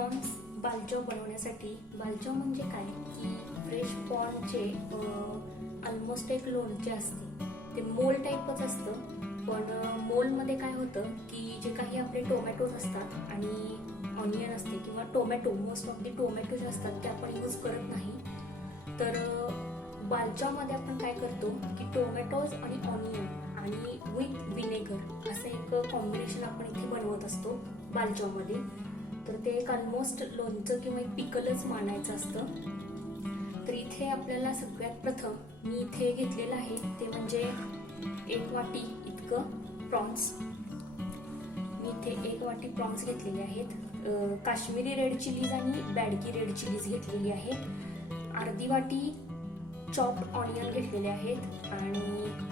Prawns बालचाव बनवण्यासाठी, बालचाव म्हणजे काय की फ्रेश प्रॉनचे ऑलमोस्ट एक लोणचे असते. ते मोल टाईपच असतं, पण मोलमध्ये काय होतं की जे काही आपले टोमॅटोज असतात आणि ऑनियन असते किंवा tomato, most of the tomato जे असतात ते आपण यूज करत नाही. तर बालचावमध्ये आपण काय करतो की टोमॅटोज आणि ऑनियन आणि विथ विनेगर असं एक कॉम्बिनेशन आपण इथे बनवत असतो बालचावमध्ये. तर ते एक ऑलमोस्ट लोणचं किंवा एक पिकलच मानायचं असतं. तर इथे आपल्याला सगळ्यात प्रथम मी इथे घेतलेलं आहे ते म्हणजे 1 वाटी इतकं प्रॉन्स. मी इथे 1 वाटी प्रॉन्स घेतलेले आहेत. काश्मीरी रेड चिलीज आणि बॅडगी रेड चिलीज घेतलेली आहे. अर्धी वाटी चॉप्ड ऑनियन घेतलेले आहेत आणि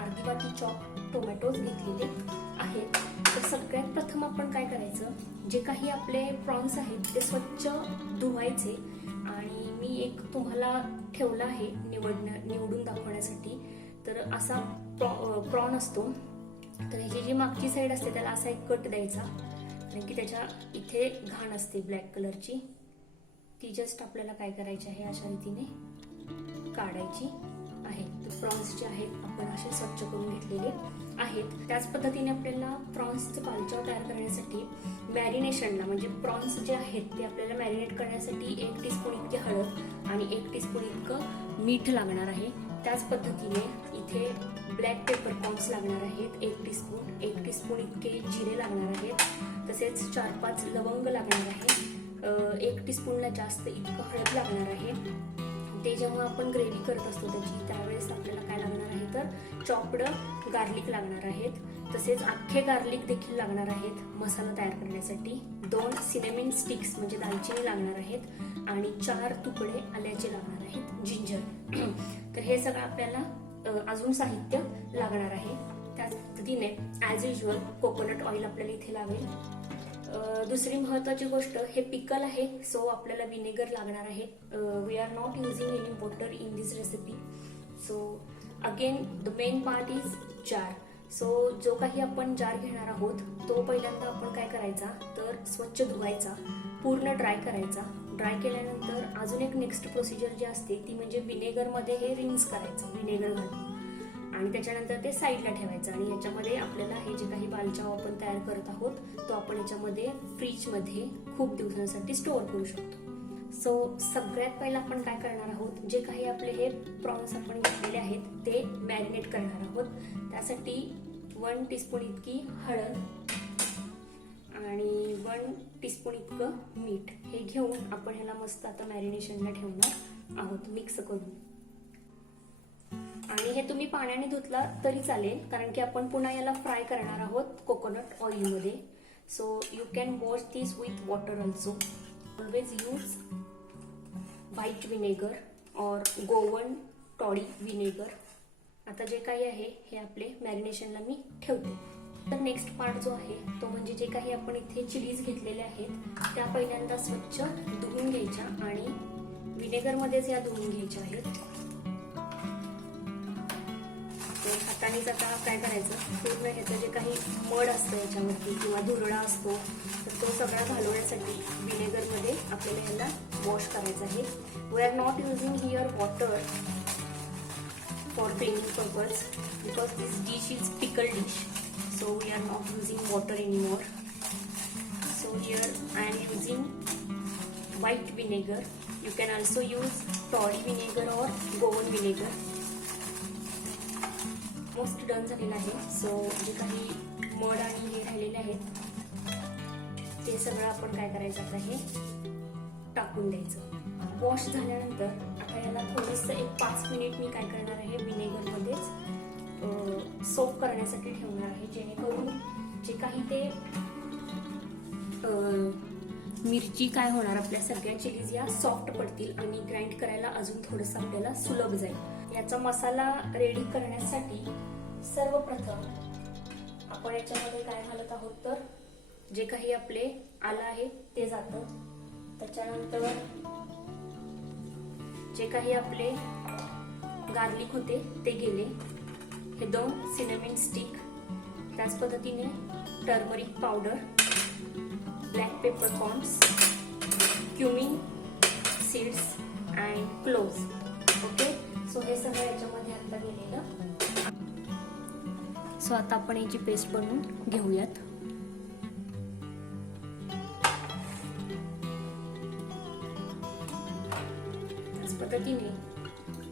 अर्धी वाटी चॉप्ड टोमॅटोज घेतलेले आहेत. तर सगळ्यात प्रथम आपण काय करायचं, जे काही आपले प्रॉन्स आहेत ते स्वच्छ धुवायचे. आणि मी एक तुम्हाला ठेवला आहे निवडून दाखवण्यासाठी. तर असा प्रॉन असतो, तर ह्याची जी मागची साईड असते त्याला असा एक कट द्यायचा, कारण की त्याच्या इथे घाण असते ब्लॅक कलरची, ती जस्ट आपल्याला काय करायची आहे अशा रीतीने काढायची आहे. तर प्रॉन्स जे आहेत आपण असे स्वच्छ करून घेतलेले आहेत. त्याच पद्धतीने आपल्याला प्रॉन्सचं बालचाव तयार करण्यासाठी मॅरिनेशनला म्हणजे प्रॉन्स जे आहेत ते आपल्याला मॅरिनेट करण्यासाठी 1 टीस्पून इतकी हळद आणि 1 टीस्पून इतकं मीठ लागणार आहे. त्याच पद्धतीने इथे ब्लॅक पेपर कॉर्न्स लागणार आहेत 1 टीस्पून, 1 टीस्पून इतके जिरे लागणार आहेत, तसेच 4-5 लवंग लागणार आहे, 1 टीस्पूनला जास्त इतकं हळद लागणार आहे. ते जेव्हा आपण ग्रेव्ही करत असतो त्याची, त्यावेळेस आपल्याला काय लागणार आहे तर चॉप्ड गार्लिक लागणार आहेत, तसेच अख्खे गार्लिक देखील लागणार आहेत मसाला तयार करण्यासाठी. 2 सिनेमन स्टिक्स म्हणजे दालचिनी लागणार आहेत आणि 4 तुकडे आल्याचे लागणार आहेत, जिंजर. तर हे सगळं आपल्याला अजून साहित्य लागणार आहे. त्याच पद्धतीने ॲज युजल कोकोनट ऑइल आपल्याला इथे लागेल. दुसरी महत्वाची गोष्ट, हे पिकल आहे सो आपल्याला विनेगर लागणार आहे. We are not using any water in this recipe. So again the main part is jar. So जो काही आपण जार घेणार आहोत तो पहिल्यांदा आपण काय करायचा तर स्वच्छ धुवायचा, पूर्ण ड्राय करायचा. ड्राय केल्यानंतर अजून एक नेक्स्ट प्रोसिजर जी असते ती म्हणजे विनेगरमध्ये हे रिन्स करायचं विनेगर घालून, आणि त्याच्यानंतर ते साईडला ठेवायचं. आणि याच्यामध्ये आपल्याला हे जे काही बालचाव आपण तयार करत आहोत तो आपण याच्यामध्ये फ्रीजमध्ये खूप दिवसांसाठी स्टोअर करू शकतो. सो सगळ्यात पहिला आपण काय करणार आहोत, जे काही आपले हे प्रॉन्स आपण घेतलेले आहेत ते मॅरिनेट करणार आहोत. त्यासाठी 1 टीस्पून इतकी हळद आणि 1 टीस्पून इतकं मीठ हे घेऊन आपण ह्याला मस्त आता मॅरिनेशनला ठेवणार आहोत मिक्स करून. आणि हे तुम्ही पाण्याने धुतला तरी चालेल, कारण की आपण पुन्हा याला फ्राय करणार आहोत कोकोनट ऑइलमध्ये. So you can wash this with water also. Always use white vinegar और गोवन टॉडी विनेगर. आता जे काही आहे हे आपले मॅरिनेशनला मी ठेवते. तर नेक्स्ट पार्ट जो आहे तो म्हणजे जे काही आपण इथे चिलीज घेतलेले आहेत त्या पहिल्यांदा स्वच्छ धुवून घ्यायच्या आणि विनेगरमध्येच या धुवून घ्यायच्या आहेत. हातानेच आता काय करायचं, पूर्ण ह्याचं जे काही मड असतं याच्यावरती किंवा धुरळा असतो तर तो सगळा घालवण्यासाठी विनेगरमध्ये आपल्याला ह्याला वॉश करायचं आहे. We are not using here water for cleaning purpose because this dish is pickle dish. So we are not using water anymore. So here I am using white vinegar. You can also use toddy vinegar और Goan vinegar. Most done झालेलं आहे. So जे काही mud आणि हे राहिलेले आहेत ते सगळं आपण काय करायचं आता हे टाकून द्यायचं. वॉश झाल्यानंतर आता याला थोडंसं एक 5 मिनिट मी काय करणार आहे विनेगरमध्येच सोप करण्यासाठी ठेवणार आहे, जेणेकरून जे काही ते मिरची काय होणार आपल्या सगळ्या चिलीज या सॉफ्ट पडतील आणि ग्राइंड करायला अजून थोडंसं आपल्याला सुलभ जाईल. याचा मसाला रेडी करण्यासाठी सर्वप्रथम आपण याच्यामध्ये काय घालत आहोत तर जे काही आपले आलं आहे ते जातं. त्याच्यानंतर जे काही आपले गार्लिक होते ते गेले. हे 2 सिनेमन स्टिक, त्याच पद्धतीने turmeric powder, black paper corns cumin seeds and cloves. Okay, so हे सगळं याच्यामध्ये आता गेलेलं. सो आता आपण याची पेस्ट बनवून घेऊयात. त्याच पद्धतीने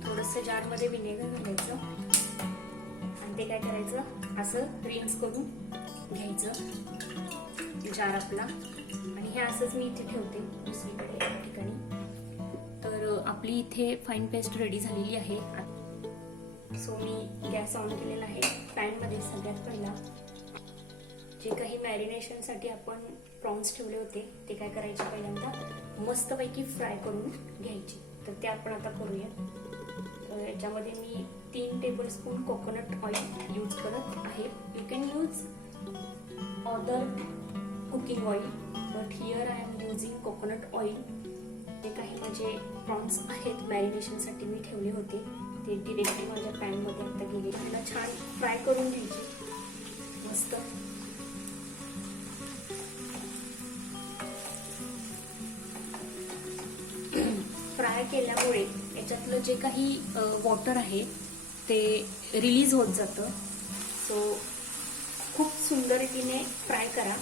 थोडंसं जारमध्ये विनेगर घालायचं आणि ते काय करायचं, असं रिन्स करून घ्यायचं जार आपला. आणि हे असंच मी इथे ठेवते दुसरीकडे एका ठिकाणी. तर आपली इथे फाईन पेस्ट रेडी झालेली आहे. सो मी गॅस ऑन केलेला आहे. पॅनमध्ये सगळ्यात पहिला जे काही मॅरिनेशनसाठी आपण प्रॉन्स ठेवले होते ते काय करायचे, पहिल्यांदा मस्तपैकी फ्राय करून घ्यायचे. तर ते आपण आता करूया. तर याच्यामध्ये मी 3 टेबलस्पून कोकोनट ऑइल यूज करत आहे. You can use other cooking oil, but here I am using coconut oil. जे काही माझे प्रॉन्स आहेत मॅरिनेशनसाठी मी ठेवले होते ते डिरेक्टली माझ्या पॅनमध्ये आता गेले. त्याला छान फ्राय करून घ्यायचे मस्त. फ्राय केल्यामुळे याच्यातलं जे काही वॉटर आहे ते रिलीज होत जातं. सो खूप सुंदर रीतीने फ्राय करा.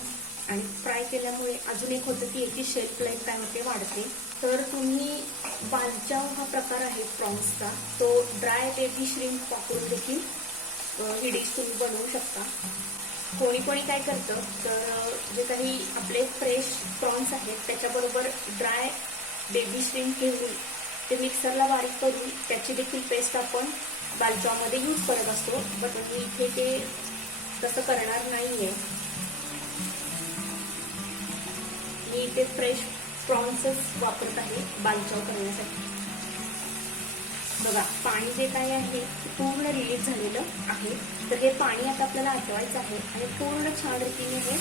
आणि फ्राय केल्यामुळे अजून एक होतं की याची शेल्फ लाईफ काय होते, वाढते. तर तुम्ही बालचाव हा प्रकार आहे प्रॉन्सचा, तो ड्राय बेबी श्रिम्प वापरून देखील ही डिश तुम्ही बनवू शकता. कोणी कोणी काय करतं, तर जे काही आपले फ्रेश प्रॉन्स आहेत त्याच्याबरोबर ड्राय बेबी श्रिम्प घेऊन ते मिक्सरला बारीक करून त्याची देखील पेस्ट आपण बालचावमध्ये यूज करत असतो. बट मी इथे ते तसं करणार नाहीये. मी इथे फ्रेश प्रॉन्सच वापरत आहे बालचाव करण्यासाठी. बघा, पाणी जे काही आहे ते पूर्ण रिलीज झालेलं आहे. तर हे पाणी आता आपल्याला आटवायचं आहे आणि पूर्ण छान रीतीने हे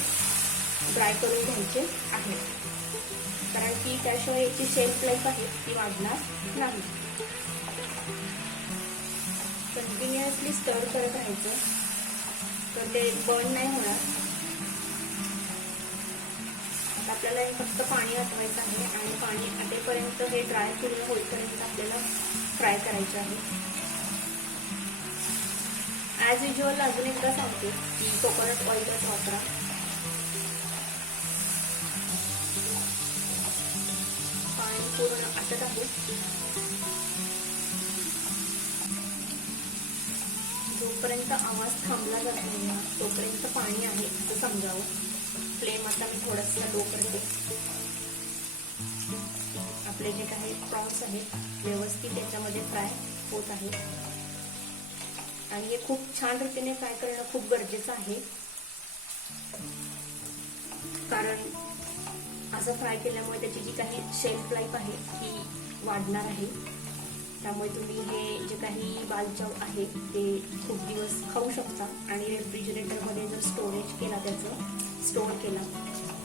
ड्राय करून घ्यायचे आहे. कारण की त्याशिवाय याची शेल्फ लाईफ आहे ती वाढणार नाही. कंटिन्युअसली स्टर करत राहायचं तर ते बर्न नाही होणार. आता आपल्याला फक्त पाणी आटवायचं आहे आणि पाणी आटेपर्यंत हे ड्राय पूर्ण होईपर्यंत आपल्याला फ्राय करायचे आहे. ॲज युज्युअल अजून एकदा सांगते की कोकोनट ऑइलच वापरा. पाणी पूर्ण आटत आहे. जोपर्यंत आवाज थांबला जात नाही ना तोपर्यंत पाणी आहे असं समजावं. फ्लेम आता मी थोडंसं लो करते. आपले जे काही प्रॉन्स आहेत व्यवस्थित त्याच्यामध्ये फ्राय होत आहे. आणि हे खूप छान रीतीने फ्राय करणं खूप गरजेचं आहे. कारण असं फ्राय केल्यामुळे त्याची जी काही शेल्फ लाईफ आहे ती वाढणार आहे. त्यामुळे तुम्ही हे जे काही बालचाव आहे ते खूप दिवस खाऊ शकता. आणि रेफ्रिजरेटरमध्ये जर स्टोरेज केला, त्याचं स्टोअर केला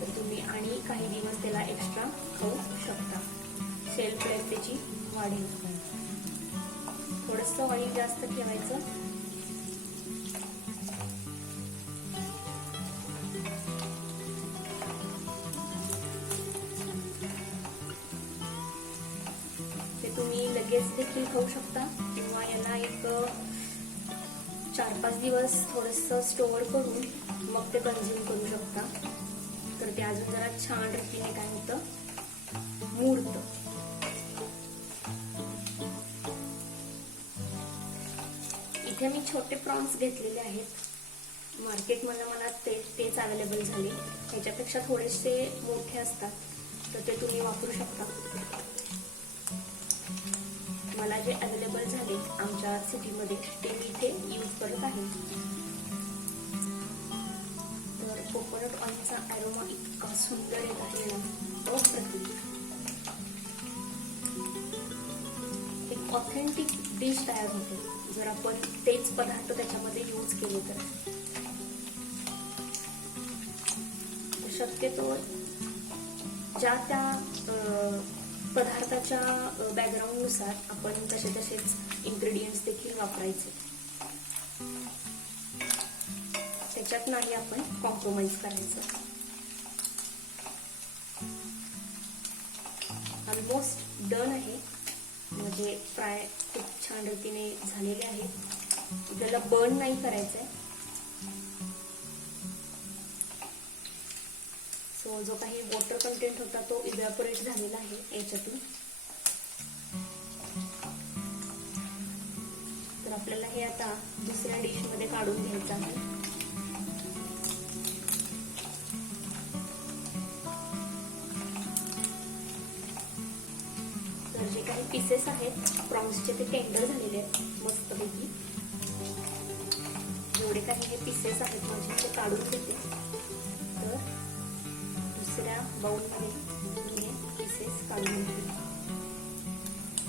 तर तुम्ही आणि काही दिवस त्याला एक्स्ट्रा खाऊ शकता. शेल्फ लाईफ त्याची वाढेल. थोडंसं ऑइल जास्त ठेवायचं. ते तुम्ही लगेच देखील खाऊ शकता किंवा याला एक 4-5 दिवस थोडंसं स्टोअर करून मग ते कन्झ्युम करू शकता. तर ते अजून जरा छान रीतीने काय होतं, मुरतं. इथे मी छोटे प्रॉन्स घेतलेले आहेत. मार्केटमध्ये मला तेच अवेलेबल झाले. ह्याच्यापेक्षा थोडेसे मोठे असतात तर ते तुम्ही वापरू शकता. मला जे अवेलेबल झाले आमच्या सिटीमध्ये ते मी इथे यूज करत आहे. तर कोकोनट ऑइलचा अरोमा इतका सुंदर येत आहे ना, अप्रतिम. एक ऑथेंटिक डिश तयार होते जर आपण तेच पदार्थ त्याच्यामध्ये यूज केले तर. शक्यतो ज्या त्या पदार्थाच्या बॅकग्राऊंडनुसार आपण तसेच इन्ग्रेडियंट्स देखील वापरायचे. त्याच्यात नाही आपण कॉम्प्रोमाइज करायचं. ऑलमोस्ट डन आहे. म्हणजे फ्राय खूप छान रीतीने झालेले आहे. आपल्याला बर्न नाही करायचंय. सो जो काही वॉटर कंटेंट होता तो इव्हॅपोरेट झालेला आहे याच्यातून. तर आपल्याला हे आता दुसऱ्या डिश मध्ये काढून घ्यायचं आहे. तर जे काही पीसेस आहेत प्रॉन्सचे ते टेंडर झालेले आहेत मस्तपैकी. जेवढे काही हे पीसेस आहेत माझे ते काढून घेते. तर दुसऱ्या बाउलमध्ये मी हे पीसेस काढून घेते.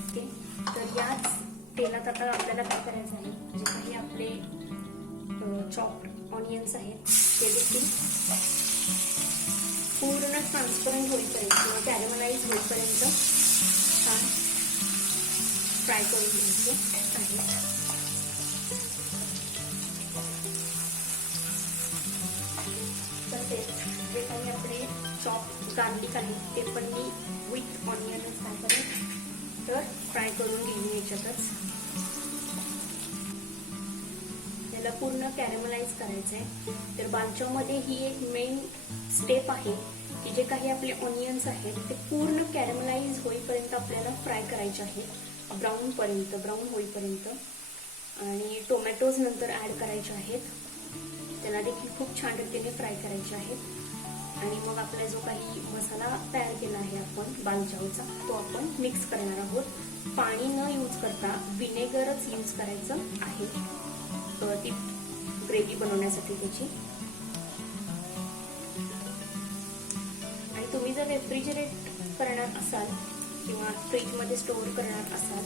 ओके, तर याच तेलात आता आपल्याला काय करायचं आहे, जे काही आपले चॉप्ड ऑनियन्स आहेत ते देखील पूर्ण ट्रान्सपरंट होईपर्यंत किंवा कॅरेमलाइज होईपर्यंत छान फ्राय करून घ्यायचे आहे. तसेच जे काही आपले चॉप गार्लिक आहे ते पण मी विथ ऑनियनच काय करेन तर फ्राय करून घेईन याच्यातच. याला पूर्ण कॅरेमलाइज करायचं आहे. तर बालचावमध्ये ही एक मेन स्टेप आहे की जे काही आपले ऑनियन्स आहेत ते पूर्ण कॅरेमलाइज होईपर्यंत आपल्याला फ्राय करायचे आहे, ब्राऊन होईपर्यंत. आणि टोमॅटोज नंतर ऍड करायचे आहेत, त्याला देखील खूप छान रीतीने फ्राय करायचे आहेत. आणि मग आपला जो काही मसाला तयार केला आहे आपण बालचावचा तो आपण मिक्स करणार आहोत. पाणी न यूज करता विनेगरच यूज करायचं आहे ती ग्रेव्ही बनवण्यासाठी त्याची. आणि तुम्ही जर रेफ्रिजरेट करणार असाल किंवा फ्रीजमध्ये स्टोअर करणार असाल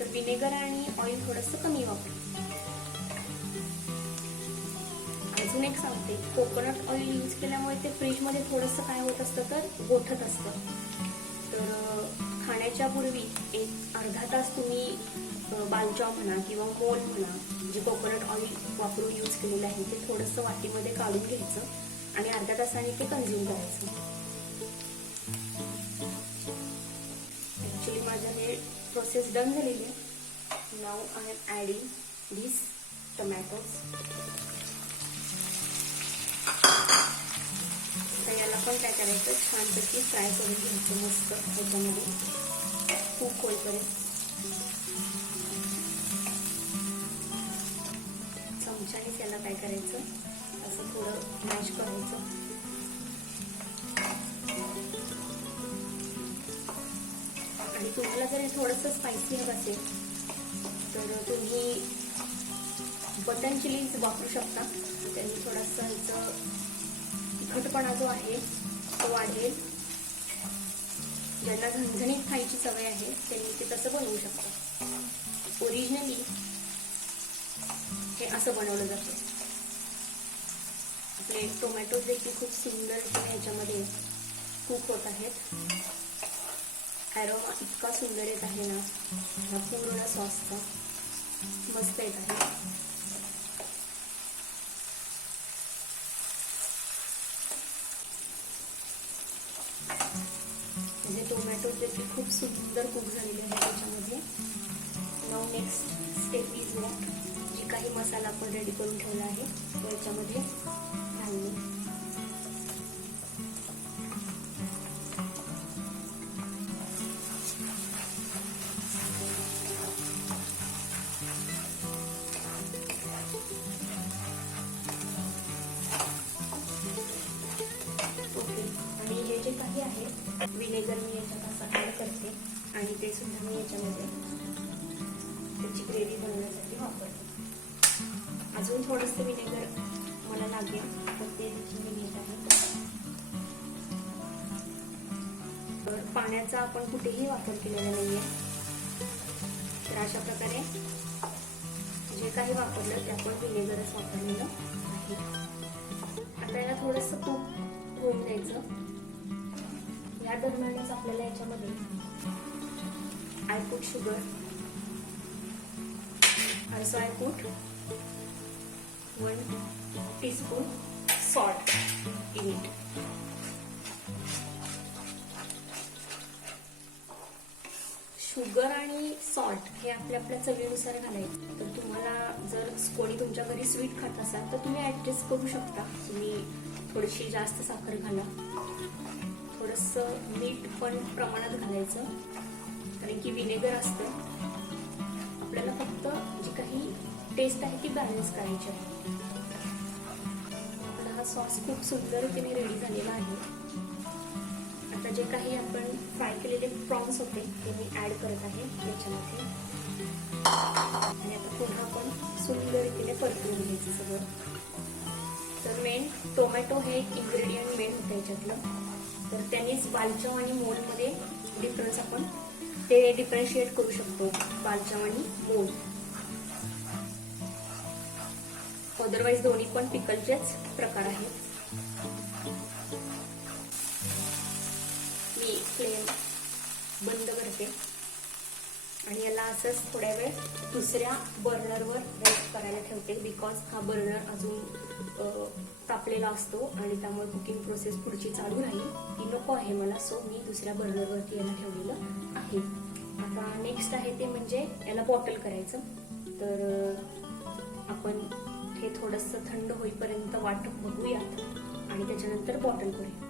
तर विनेगर आणि ऑइल थोडंसं कमी वापरा. अजून एक सांगते, कोकोनट ऑइल यूज केल्यामुळे ते फ्रीजमध्ये थोडंसं काय होत असतं तर गोठत असतं. तर खाण्याच्या पूर्वी एक अर्धा तास तुम्ही बालचाव म्हणा किंवा मोल म्हणा जे कोकोनट ऑइल वापरून यूज केलेलं आहे ते थोडंसं वाटीमध्ये काढून घ्यायचं आणि अर्ध्या तासाने ते कन्झ्युम करायचं. ऍक्च्युली माझं हे प्रोसेस डन झालेली आहे. Now I am adding this tomatoes. तर याला पण काय करायचं, छानपैकी फ्राय करून घ्यायचं मस्त ह्याच्यामध्ये कुक होईपर्यंत. चमच्यानेच याला काय करायचं असं थोडं मॅश करायचं. आणि तुम्हाला जर थोडंसं स्पायसी हवं असेल तर तुम्ही बटन चिलीज वापरू शकता. त्यांनी थोडासा तिखटपणा जो आहे तो वाढेल. ज्यांना झणझणीत खायची सवय आहे त्यांनी ते तसं बनवू शकतात. ओरिजिनली हे असं बनवलं जातं. आपले टोमॅटो देखील खूप सुंदर ह्याच्यामध्ये कुक होत आहेत. ॲरोमा इतका सुंदर येत आहे ना, हा पूर्ण सॉसचा मस्त येत आहे. म्हणजे टोमॅटो देखील खूप सुंदर कुक झालेले आहे त्याच्यामध्ये. नाव नेक्स्ट स्टेप इज व्हॉट, जी काही मसाला आपण रेडी करून ठेवला आहे तो याच्यामध्ये घालणे. जे काही आहे विनेगर मी याच्यात असं ऍड करते आणि ते सुद्धा मी याच्यामध्ये त्याची ग्रेव्ही बनवण्यासाठी वापरते. अजून थोडंसं विनेगर मला लागेल तर ते देखील मी घेत आहे. तर पाण्याचा आपण कुठेही वापर केलेला नाहीये. तर अशा प्रकारे जे काही वापरलं ते आपण विनेगरच वापरलेलं आहे. आता याला थोडंसं तूप होऊन द्यायचं. या दरम्यानच आपल्याला याच्यामध्ये I put sugar, also I put 1 teaspoon salt in it. Sugar आणि सॉल्ट हे आपल्या आपल्या चवीनुसार घालायचं. तर तुम्हाला जर कोणी तुमच्या घरी स्वीट खात असाल तर तुम्ही ऍडजस्ट करू शकता. तुम्ही थोडीशी जास्त साखर घाला, थोडंसं मीठ पण प्रमाणात घालायचं, कारण की विनेगर असतं. आपल्याला फक्त जी काही टेस्ट आहे ती बॅलन्स करायची आहे. हा सॉस खूप सुंदर रीतीने रेडी झालेला आहे. आता जे काही आपण फ्राय केलेले प्रॉन्स होते ते मी ऍड करत आहे याच्यामध्ये, आणि आता पुन्हा आपण सुंदर रीतीने परतून घ्यायचं सगळं. तर मेन टोमॅटो हे एक इन्ग्रेडियंट मेन होतं याच्यातलं. तर त्यांनीच बालचाव आणि मोलमध्ये डिफरन्स आपण ते डिफरन्शिएट करू शकतो, बालचाव आणि मोल. अदरवाईज दोन्ही पण पिकलचेच प्रकार आहेत. मी फ्लेम बंद करते आणि याला असंच थोड्या वेळ दुसऱ्या बर्नरवर रेस्ट करायला ठेवते, बिकॉज हा बर्नर अजून तापलेला असतो आणि त्यामुळे कुकिंग प्रोसेस पुढची चालू राहील ती नको आहे मला. सो मी दुसऱ्या बर्नरवरती याला ठेवलेलं आहे. आता नेक्स्ट आहे ते म्हणजे याला बॉटल करायचं. तर आपण हे थोडंसं थंड होईपर्यंत वाट बघूयात आणि त्याच्यानंतर बॉटल करूया.